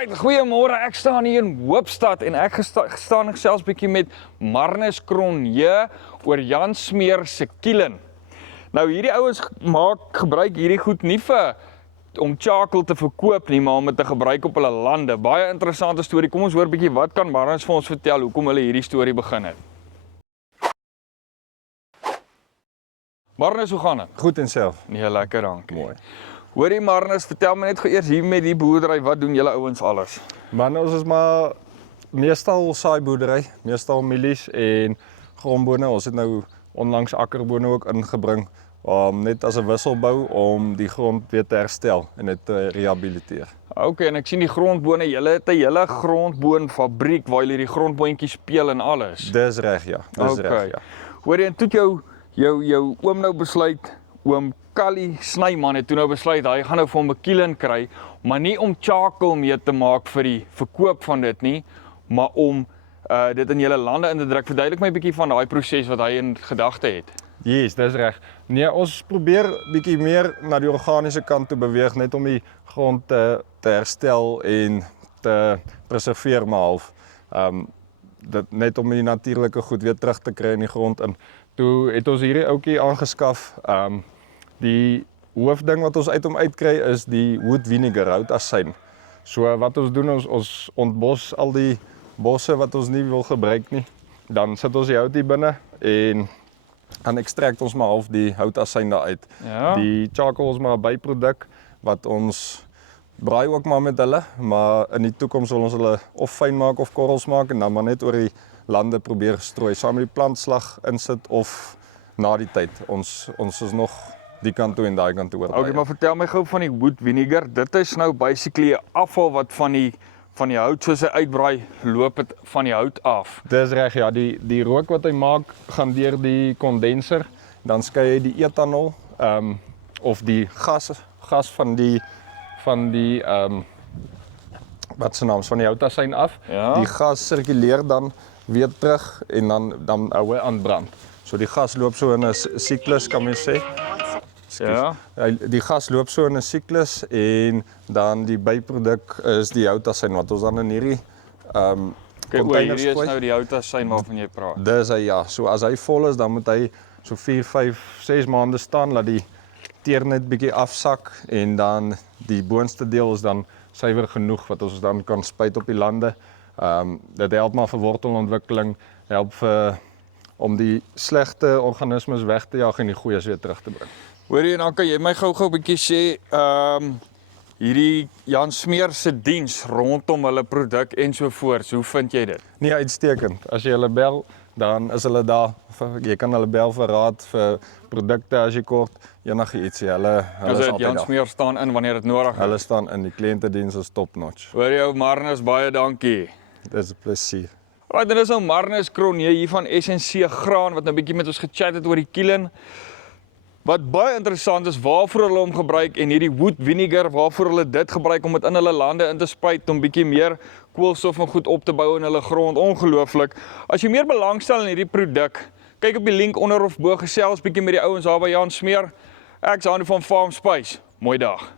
Alright, goeiemôre. Ek staan hier in Hoopstad en ek staan selfs bietjie met Marnus Cronje oor Jan Smeer se kielen. Nou hierdie ouens gebruik hierdie goed nie om charcoal te verkoop nie, maar om dit te gebruik op hulle lande. Baie interessante storie. Kom ons hoor bietjie wat kan Marnus vir ons vertel hoekom hulle hierdie storie begin het. Marnus, hoe gaan dit? Goed en self. Nee, lekker, dankie. Mooi. Hoorie Marnus, vertel my net gou eers hier met die boerdery, wat doen julle ouens alles? Man, ons is maar meestal saaiboerdery, meestal mielies en grondbone. Ons het nou onlangs akkerbone ook ingebring, net as 'n wisselbou om die grond weer te herstel en dit te rehabiliteer. Okay, en ek sien die grondbone, julle het 'n hele grondboonfabriek waar julle die grondboontjies speel en alles. Dis reg, ja. Dis reg, ja. Hoorie, en toe jou oom nou besluit, oom Callie Snyman het toe nou besluit, hy gaan nou vir hom 'n kielen kry, maar nie om charcoal mee te maak vir die verkoop van dit nie, maar om dit in julle lande in te druk. Verduidelik my 'n bietjie van daai proses wat hy in gedagte het. Yes, dis reg. Nee, ons probeer bietjie meer na die organiese kant toe beweeg, net om die grond te herstel en te preserveer maar half. Dit net om die natuurlike goed weer terug te kry in die grond in. Toe het ons hierdie ouetjie aangeskaf. Die hoofding wat ons uit hom uitkry is die wood vinegar, houtasyn. So wat ons doen, ons ontbos al die bosse wat ons nie wil gebruik nie. Dan sit ons die hout hier binne en dan ekstrakt ons maar half die houtasyn daar uit. Ja. Die charcoal is maar 'n byproduk wat ons braai ook maar met hulle, maar in die toekoms wil ons hulle of fyn maak of korrels maak en dan maar net oor die lande probeer strooi, saam met die plantslag insit of na die tyd. Ons is nog die kant toe en daai kant toe oor. Okay, maar vertel my gou van die wood vinegar. Dit is nou basically 'n afval wat van die hout soos hy uitbraai, loop dit van die hout af. Dis reg, ja, die rook wat hy maak gaan deur die kondenser, dan skei hy die etanol of die gas van die wat se naam is van die houtasyn af. Ja. Die gas sirkuleer dan weer terug en dan hou hy aan brand. So die gas loop so in 'n siklus, kan mens sê. Ja. Die gas loop so in 'n siklus en dan die byproduk is die houtasyn wat ons dan in hierdie containers gooi. Hierdie is nou die houtasyn waarvan jy praat. Dis hy, ja. So as hy vol is, dan moet hy so 4, 5, 6 maande staan, laat die teer net bietjie afsak en dan die boonste deel is dan suiwer genoeg wat ons dan kan spuit op die lande. Dit help maar vir wortelontwikkeling, help om die slegte organismes weg te jaag en die goeies weer terug te bring. Hoorie, en dan kan jy my gou 'n bietjie sê, hierdie Jan Smeer se diens rondom hulle produk ensovoorts, hoe vind jy dit? Nee, uitstekend. As jy hulle bel, dan is hulle daar. Jy kan hulle bel vir raad, vir produkte as jy kort, enigiets. Hulle is altyd Jan daar. Smeer staan in wanneer dit nodig is. Hulle staan in, die kliëntediens is top notch. Hoor jou Marnus, baie dankie. Dis 'n plesier. Right, en dis nou Marnus Cronje hier van SNC Graan wat nou 'n bietjie met ons gechat het oor die kielen. Wat baie interessant is, waarvoor hulle hom gebruik en hierdie wood vinegar, waarvoor hulle dit gebruik om dit in hulle lande in te spuit om bietjie meer koolstof en goed op te bou in hulle grond. Ongelooflik. As jy meer belangstel in hierdie produk, kyk op die link onder of bo, gesels bietjie met die ouens daar by Jan Smeer. Ek's Hanu van Farm Spice. Mooi dag.